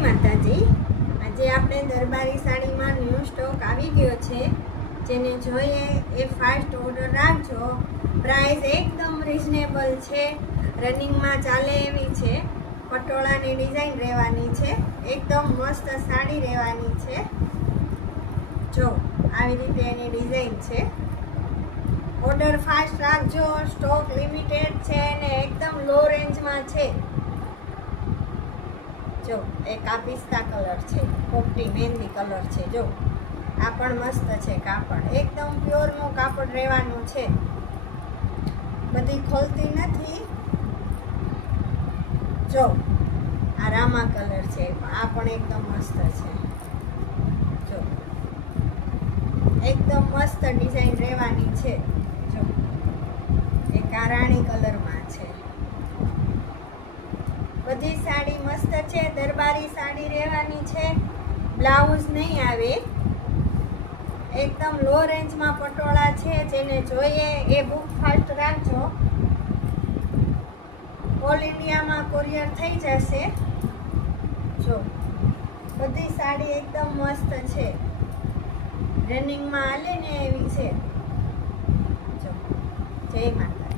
માતાજી। આજે આપણે દરબારી સાડીમાં ન્યૂ સ્ટોક આવી ગયો છે, જેને જોઈએ એ ફાસ્ટ ઓર્ડર રાખજો। પ્રાઇસ એકદમ રિઝનેબલ છે, રનિંગમાં ચાલે એવી છે। પટોળાની ડિઝાઇન રહેવાની છે, એકદમ મસ્ત સાડી રહેવાની છે। જો આવી રીતે એની ડિઝાઇન છે। ઓર્ડર ફાસ્ટ રાખજો, સ્ટોક લિમિટેડ છે અને એકદમ લો રેન્જમાં છે। જો એક આ પિસ્તા કલર છે, પોપટી મહેંદી કલર છે। જો આ પણ મસ્ત છે, કાપડ એકદમ પ્યોરનું કાપડ રહેવાનું છે, બધી ખોલતી નથી। જો આ રામા કલર છે, આ પણ એકદમ મસ્ત છે। જો એકદમ મસ્ત ડિઝાઇન રહેવાની છે। જો એક આ રાણી કલરમાં છે। બધી સાડી મસ્ત છે, દરબારી સાડી રહેવાની છે। બ્લાઉઝ નહીં આવે, એકદમ લો રેન્જમાં પટોળા છે। જેને જોઈએ એ બુક ફાસ્ટ રાખજો, ઓલ ઇન્ડિયામાં કોરિયર થઈ જશે। જો બધી સાડી એકદમ મસ્ત છે, રનિંગમાં હાલે ને એવી છે। જો જય માતા।